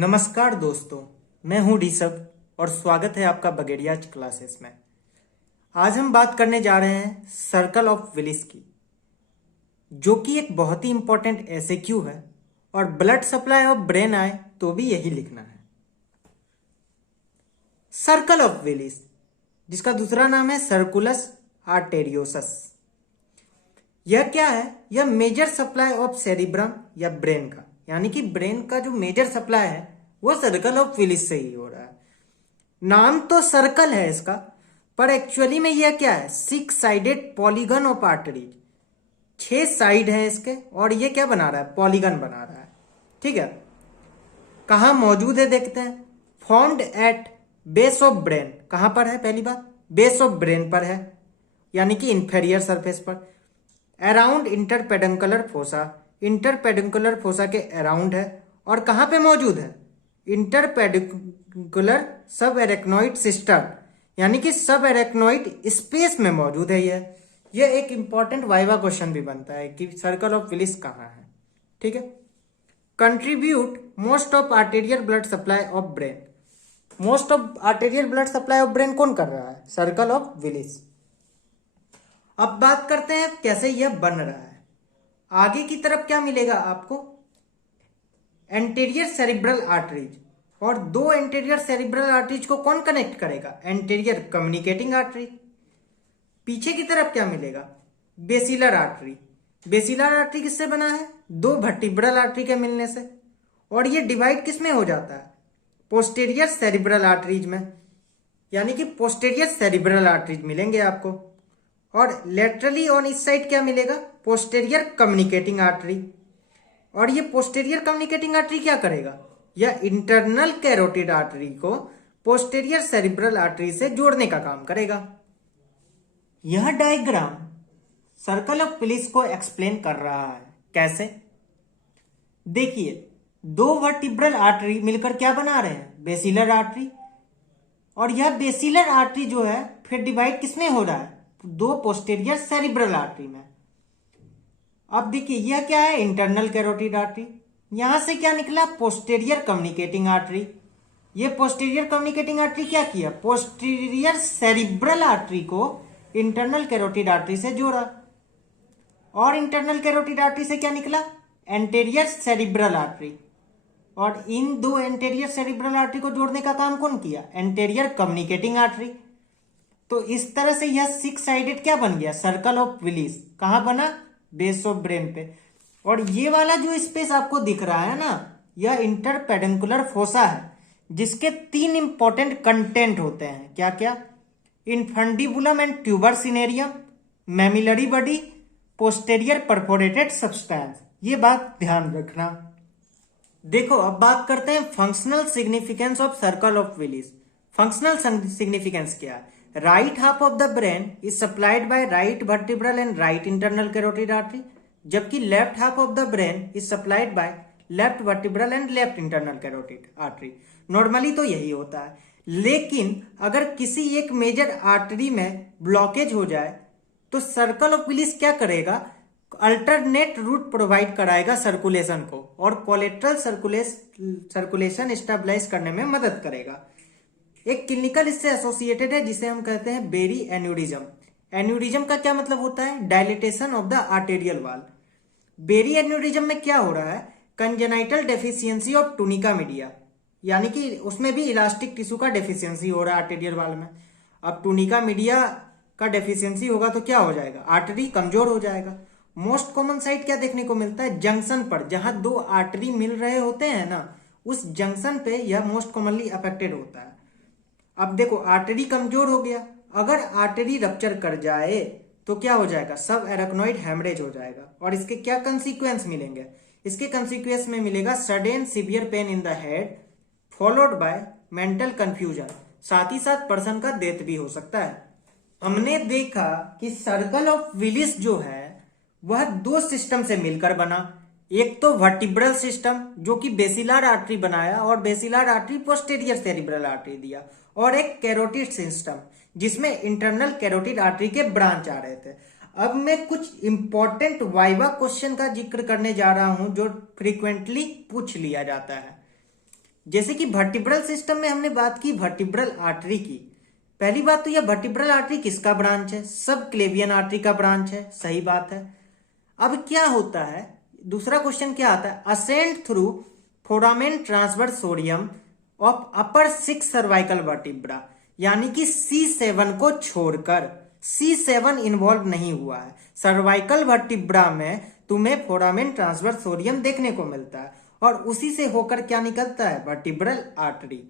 नमस्कार दोस्तों, मैं हूं ऋषभ और स्वागत है आपका बगेड़िया क्लासेस में। आज हम बात करने जा रहे हैं सर्कल ऑफ विलिस की, जो कि एक बहुत ही इंपॉर्टेंट एसएक्यू है और ब्लड सप्लाई ऑफ ब्रेन आए तो भी यही लिखना है। सर्कल ऑफ विलिस, जिसका दूसरा नाम है सर्कुलस आर्टेरियोसस, यह क्या है? यह मेजर सप्लाई ऑफ सेरिब्रम या ब्रेन का, यानी कि ब्रेन का जो मेजर सप्लाई है वो सर्कल ऑफ विलिस से ही हो रहा है। नाम तो सर्कल है इसका, पर एक्चुअली में यह क्या है? 6 sided polygon of arteries, 6 side है इसके और ये क्या बना रहा है? पॉलीगन बना रहा है। ठीक है, कहाँ मौजूद है देखते हैं। Formed at base of brain, कहां पर है? पहली बात बेस ऑफ ब्रेन पर है, यानी कि इंफेरियर सरफेस पर। अराउंड इंटरपेडुंकुलर फोसा, इंटरपेडुंकुलर फोसा के अराउंड है। और कहां पे मौजूद है? इंटरपेडिकुलर सब एरेक्नोइड सिस्टम, यानी कि सब एरेक्नोइड स्पेस में मौजूद है। यह एक इंपॉर्टेंट वाइवा क्वेश्चन भी बनता है कि सर्कल ऑफ विलिस कहाँ है। ठीक है, contribute most of arterial blood supply of brain, most of arterial blood supply of brain कौन कर रहा है? Circle of Willis. अब बात करते हैं कैसे यह बन रहा है। आगे की तरफ क्या मिलेगा आपको? एंटीरियर सेरिब्रल आर्टरीज, और 2 एंटीरियर सेरिब्रल आर्टरीज को कौन कनेक्ट करेगा? Anterior communicating artery. पीछे की तरफ क्या मिलेगा? Basilar artery. बेसिलर आर्टरी किससे बना है? 2 वर्टिब्रल आर्टरी के मिलने से। और ये डिवाइड किस में हो जाता है? पोस्टेरियर सेरिब्रल आर्टरीज में, यानी कि पोस्टेरियर सेरिब्रल आर्टरीज मिलेंगे आपको। और लेटरली ऑन इस साइड क्या मिलेगा? Posterior communicating artery. और ये पोस्टेरियर कम्युनिकेटिंग आर्टरी क्या करेगा? यह इंटरनल कैरोटिड आर्टरी को पोस्टेरियर सेरिब्रल आर्टरी से जोड़ने का काम करेगा। यह डायग्राम सर्कल ऑफ विलिस को एक्सप्लेन कर रहा है। कैसे? देखिए, 2 वर्टिब्रल आर्टरी मिलकर क्या बना रहे हैं? Basilar artery. और यह बेसिलर आर्टरी जो है फिर डिवाइड किसमें हो रहा है? 2 पोस्टेरियर सेरिब्रल आर्टरी में। अब देखिए, यह क्या है? Internal carotid artery. यहां से क्या निकला? Posterior communicating artery. ये पोस्टेरियर कम्युनिकेटिंग आर्टरी क्या किया? पोस्टेरियर सेरिब्रल आर्टरी को इंटरनल कैरोटिड आर्टरी से जोड़ा। और इंटरनल कैरोटिड आर्टरी से क्या निकला? Anterior cerebral artery. और इन 2 एंटीरियर सेरिब्रल आर्टरी को जोड़ने का काम कौन किया? Anterior communicating artery. तो इस तरह से यह 6 साइडेड क्या बन गया? Circle of Willis. कहां बना? बेस ऑफ ब्रेन पे। और ये वाला जो स्पेस आपको दिख रहा है ना, यह इंटरपेडुंकुलर फोसा है, जिसके 3 इंपॉर्टेंट कंटेंट होते हैं। क्या क्या? Infundibulum and tuber cinereum, mammillary body, posterior perforated substance. ये बात ध्यान रखना। देखो, अब बात करते हैं functional significance of circle of Willis. Functional significance क्या है? Right half of the brain is supplied by right vertebral and right internal carotid artery, जबकि left half of the brain is supplied by left vertebral and left internal carotid artery. Normally तो यही होता है, लेकिन अगर किसी एक major artery में ब्लॉकेज हो जाए तो सर्कल ऑफ विलिस क्या करेगा? अल्टरनेट रूट प्रोवाइड कराएगा सर्कुलेशन को, और कोलेट्रल सर्कुलेशन स्टेबलाइज करने में मदद करेगा। एक क्लिनिकल इससे एसोसिएटेड है जिसे हम कहते हैं बेरी एन्यूरिज्म। एन्यूरिज्म का क्या मतलब होता है? Dilatation of the arterial wall. Berry aneurysm में क्या हो रहा है? Congenital deficiency of tunica media, यानी कि उसमें भी इलास्टिक टिश्यू का डेफिशिएंसी हो रहा है आर्टेरियल वॉल में। अब टूनिका मीडिया का डेफिशिएंसी होगा तो क्या हो जाएगा? आर्टरी कमजोर हो जाएगा। मोस्ट कॉमन साइट क्या देखने को मिलता है? जंक्शन पर, जहां 2 आर्टरी मिल रहे होते हैं ना, उस जंक्शन पे यह मोस्ट कॉमनली अफेक्टेड होता है। अब देखो, आर्टरी कमजोर हो गया, अगर आर्टरी रप्चर कर जाए तो क्या हो जाएगा? सब एरेक्नोइड हेमरेज हो जाएगा। और इसके क्या कंसिक्वेंस मिलेंगे? इसके कंसिक्वेंस में मिलेगा sudden severe pain in the head followed by mental confusion. साथ ही साथ पर्सन का डेथ भी हो सकता है। हमने देखा कि सर्कल ऑफ विलिस जो है वह 2 सिस्टम से मिलकर बना। एक तो वर्टिब्रल सिस्टम, जो कि बेसिलर आर्टरी बनाया और basilar artery posterior cerebral artery दिया, और एक कैरोटिड सिस्टम जिसमें इंटरनल कैरोटिड आर्टरी के ब्रांच आ रहे थे। अब मैं कुछ इंपॉर्टेंट वाइवा क्वेश्चन का जिक्र करने जा रहा हूं जो फ्रीक्वेंटली पूछ लिया जाता है। जैसे कि वर्टिब्रल सिस्टम में हमने बात की वर्टिब्रल आर्टरी की। पहली बात तो यह वर्टिब्रल आर्टरी किसका ब्रांच है? सब क्लेवियन आर्टरी का ब्रांच है, सही बात है। अब क्या होता है, दूसरा क्वेश्चन क्या आता है, ascend through foramen transversarium of upper 6 cervical vertebra, यानी कि C7 को छोड़कर, C7 इन्वॉल्व नहीं हुआ है। सर्वाइकल वर्टिब्रा में तुम्हें फोरामेन ट्रांसवर्सोरियम देखने को मिलता है और उसी से होकर क्या निकलता है? Vertebral artery.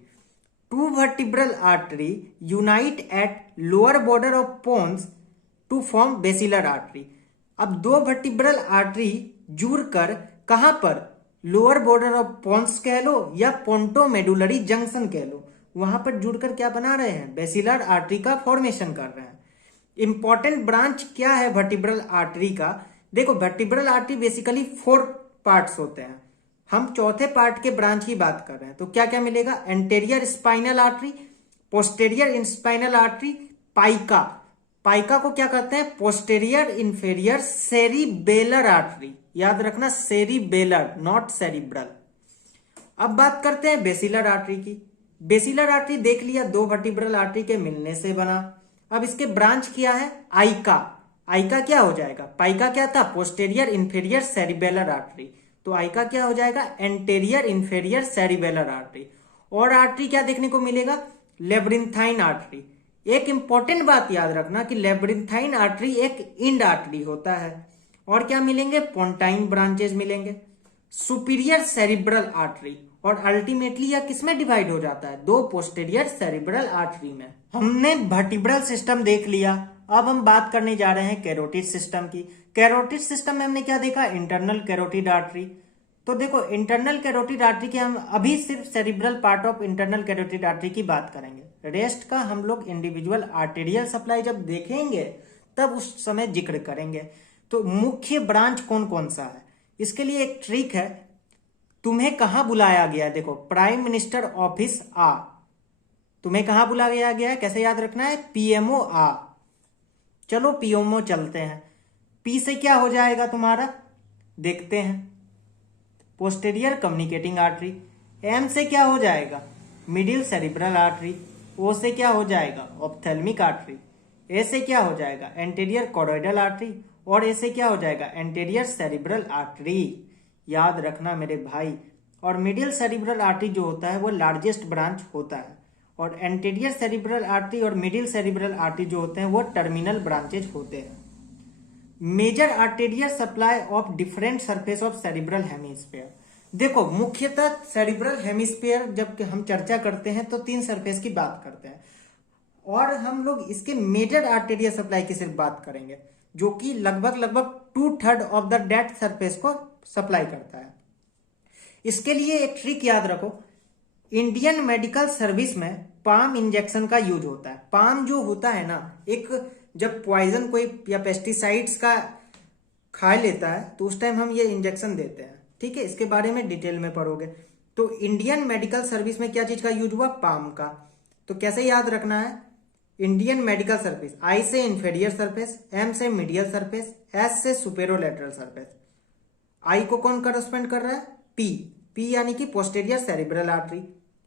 Two vertebral artery unite at lower border of pons to form basilar artery. अब दो वर्टिब्रल आर्टरी जुड़कर कहां पर? लोअर बॉर्डर ऑफ पोन्स कह लो या पोंटोमेडुलरी जंक्शन कह लो, वहां पर जुड़कर क्या बना रहे हैं? बेसिलर आर्टरी का फॉर्मेशन कर रहे हैं। इंपॉर्टेंट ब्रांच क्या है वर्टिब्रल आर्टरी का? देखो, वर्टिब्रल आर्टरी बेसिकली 4 पार्ट्स होते हैं, हम चौथे पार्ट के ब्रांच की बात कर रहे हैं। तो क्या क्या मिलेगा? Anterior spinal artery, posterior spinal artery, PICA. PICA को क्या कहते हैं? Posterior inferior cerebellar artery. याद रखना, सेरिबेलर, नॉट सेरिब्रल। अब बात करते हैं बेसिलर आर्टरी की। बेसिलर आर्टरी देख लिया, दो वर्टिब्रल आर्टरी के मिलने से बना। अब इसके ब्रांच क्या है? आइका। आइका क्या हो जाएगा? पाइका क्या था? Posterior inferior cerebellar artery. तो आइका क्या हो जाएगा? Anterior inferior cerebellar artery. और आर्टरी क्या देखने को मिलेगा? लेब्रिंथाइन आर्टरी। एक इंपॉर्टेंट बात याद रखना कि लेब्रिंथाइन आर्टरी एक इंड आर्टरी होता है। और क्या मिलेंगे? पोंटाइन ब्रांचेस मिलेंगे। सुपीरियर सेरिब्रल आर्टरी, और अल्टीमेटली यह किसमें डिवाइड हो जाता है? दो पोस्टेरियर सेरिब्रल आर्टरी में। हमने वर्टिब्रल सिस्टम देख लिया, अब हम बात करने जा रहे हैं कैरोटिड सिस्टम की। कैरोटिड सिस्टम में हमने क्या देखा? Internal carotid artery. तो देखो, इंटरनल कैरोटिड आर्टरी की हम अभी सिर्फ cerebral part of internal carotid artery की बात करेंगे, रेस्ट का हम लोग इंडिविजुअल आर्टेरियल सप्लाई जब देखेंगे तब उस समय जिक्र करेंगे। तो मुख्य ब्रांच कौन कौन सा है, इसके लिए एक ट्रिक है। तुम्हें कहां बुलाया गया है? देखो, प्राइम मिनिस्टर ऑफिस आ, तुम्हें कहां बुलाया गया है? कैसे याद रखना है? पीएमओ आ। चलो पीएमओ चलते हैं। पी से क्या हो जाएगा तुम्हारा? देखते हैं, पोस्टेरियर कम्युनिकेटिंग आर्टरी। एम से क्या हो जाएगा? Middle cerebral artery. ओ से क्या हो जाएगा? Ophthalmic artery. ए से क्या हो जाएगा? Anterior choroidal artery. और ए से क्या हो जाएगा? Anterior cerebral artery. याद रखना मेरे भाई। और मिडिल सेरिब्रल आर्टरी जो होता है वो लार्जेस्ट ब्रांच होता है, और एंटेरियर सेरिब्रल आर्टरी और मिडिल सेरिब्रल आर्टरी जो होते हैं वो टर्मिनल ब्रांचेज होते हैं। Major arterial supply of different surface of cerebral hemisphere. देखो, मुख्यतः सेरिब्रल हेमिस्फीयर जब हम चर्चा करते हैं तो 3 सरफेस की बात करते हैं, और हम लोग इसके मेजर आर्टेरियल सप्लाई की सिर्फ बात करेंगे, जो कि लगभग 2/3 ऑफ द डेथ सरफेस को सप्लाई करता है। इसके लिए एक ट्रिक याद रखो, इंडियन मेडिकल सर्विस में पाम इंजेक्शन का यूज होता है। पाम जो होता है ना, एक जब पॉइजन कोई या पेस्टिसाइड्स का खा लेता है तो उस टाइम हम ये इंजेक्शन देते हैं, ठीक है। इसके बारे में डिटेल में पढ़ोगे। तो इंडियन मेडिकल सर्विस में क्या चीज का यूज हुआ? पाम का। तो कैसे याद रखना है? इंडियन मेडिकल सर्विस, आई से इंफेरियर सरफेस, एम से मीडियल सरफेस, एस से सुपेरोलेटरल सरफेस। आई को कौन करस्पेंड कर रहा है? पी। पी यानी कि पोस्टेरियर सेरिब्रल आर्टरी।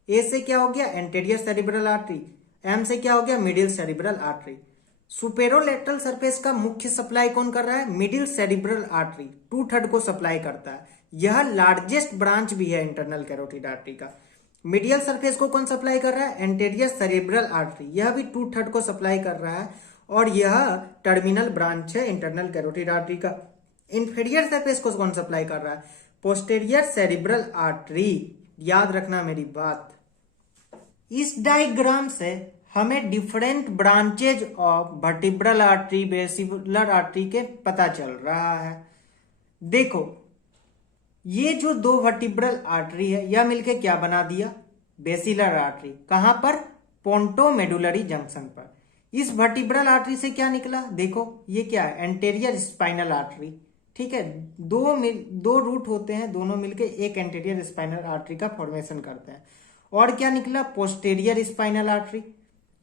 ए से क्या हो गया? Anterior cerebral artery. एम से क्या हो गया? Middle cerebral artery. Superolateral surface का मुख्य सप्लाई कौन कर रहा है? मिडिल सेरिब्रल आर्टरी 2/3 को सप्लाई करता है। यह लार्जेस्ट ब्रांच भी है इंटरनल कैरोटिड आर्टरी का। मीडियल सरफेस को कौन सप्लाई कर रहा है? एंटेरियर सेरिब्रल आर्टरी, यह भी 2/3 को सप्लाई कर रहा है, और यह टर्मिनल ब्रांच है इंटरनल कैरोटिड आर्टरी का। इंफीरियर सरफेस को कौन सप्लाई कर रहा है? Posterior cerebral artery. याद रखना मेरी बात। इस डायग्राम से हमें different branches of vertebral artery, basilar artery के पता चल रहा है। देखो, ये जो 2 वर्टिब्रल आर्टरी है, यह मिलके क्या बना दिया? Basilar artery. कहां पर? पोंटोमेडुलरी जंक्शन पर। इस वर्टिब्रल आर्टरी से क्या निकला? देखो, ये क्या है? एंटेरियर स्पाइनल आर्टरी, ठीक है। दो रूट होते हैं, दोनों मिलके एक एंटेरियर स्पाइनल आर्टरी का फॉर्मेशन करते हैं। और क्या निकला? Posterior spinal artery.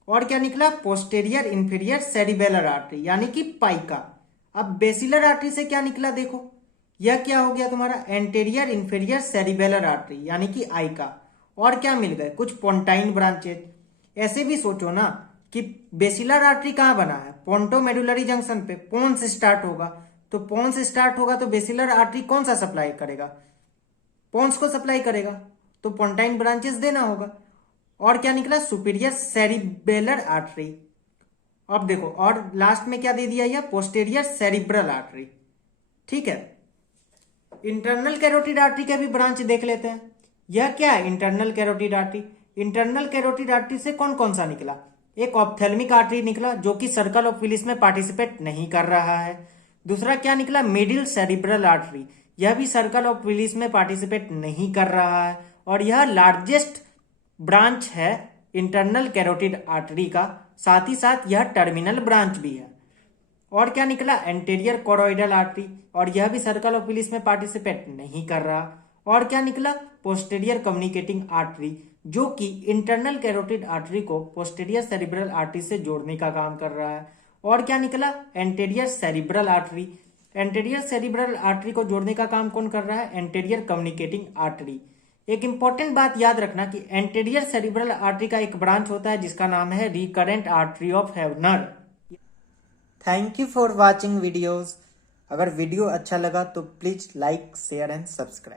और क्या निकला? पोस्टेरियर इंफीरियर सेरिबेलर आर्टरी, यानी कि पाइका। अब बेसिलर आर्टरी से क्या निकला? देखो, यह क्या हो गया तुम्हारा? एंटेरियर इंफीरियर सेरिबेलर आर्टरी, यानी कि आइका। और क्या मिल गए, कुछ पोंटाइन ब्रांचेज। ऐसे भी सोचो ना कि बेसिलर आर्टरी कहाँ बना है, पोंटोमेडुलरी जंक्शन पे, पोन से स्टार्ट होगा। तो पोन से स्टार्ट होगा तो बेसिलर आर्टरी कौन सा सप्लाई करेगा, पोन्स को सप्लाई करेगा, तो पोंटाइन ब्रांचेस देना होगा। और क्या निकला, सुपीरियर सेरिबेलर आर्टरी। अब देखो, और लास्ट में क्या दे दिया, यह पोस्टेरियर सेरिब्रल आर्टरी। ठीक है, इंटरनल कैरोटिड आर्टरी के भी ब्रांच देख लेते हैं। यह क्या है, internal carotid artery. Internal carotid artery से कौन कौन सा निकला, एक ऑप्थेल्मिक आर्टरी निकला जो कि सर्कल ऑफ विलिस में पार्टिसिपेट नहीं कर रहा है। दूसरा क्या निकला, मिडिल सेरिब्रल आर्टरी, यह भी सर्कल ऑफ विलिस में पार्टिसिपेट नहीं कर रहा है और यह लार्जेस्ट ब्रांच है इंटरनल कैरोटिड आर्टरी का, साथ ही साथ यह टर्मिनल ब्रांच भी है। और क्या निकला, एंटेरियर कोरोइडल आर्टरी, और यह भी सर्कल ऑफ विलिस में पार्टिसिपेट नहीं कर रहा। और क्या निकला, पोस्टेरियर कम्युनिकेटिंग आर्टरी, जो कि इंटरनल कैरोटिड आर्टरी को पोस्टेरियर सेरिब्रल आर्टरी से जोड़ने का काम कर रहा है। और क्या निकला, anterior cerebral artery. Anterior cerebral artery को जोड़ने का काम कौन कर रहा है, एंटेरियर कम्युनिकेटिंग आर्टरी। एक इंपॉर्टेंट बात याद रखना कि एंटेरियर सेरिब्रल आर्टरी का एक ब्रांच होता है जिसका नाम है recurrent artery of Heubner. Thank you for watching videos. अगर वीडियो अच्छा लगा तो please like, share and subscribe.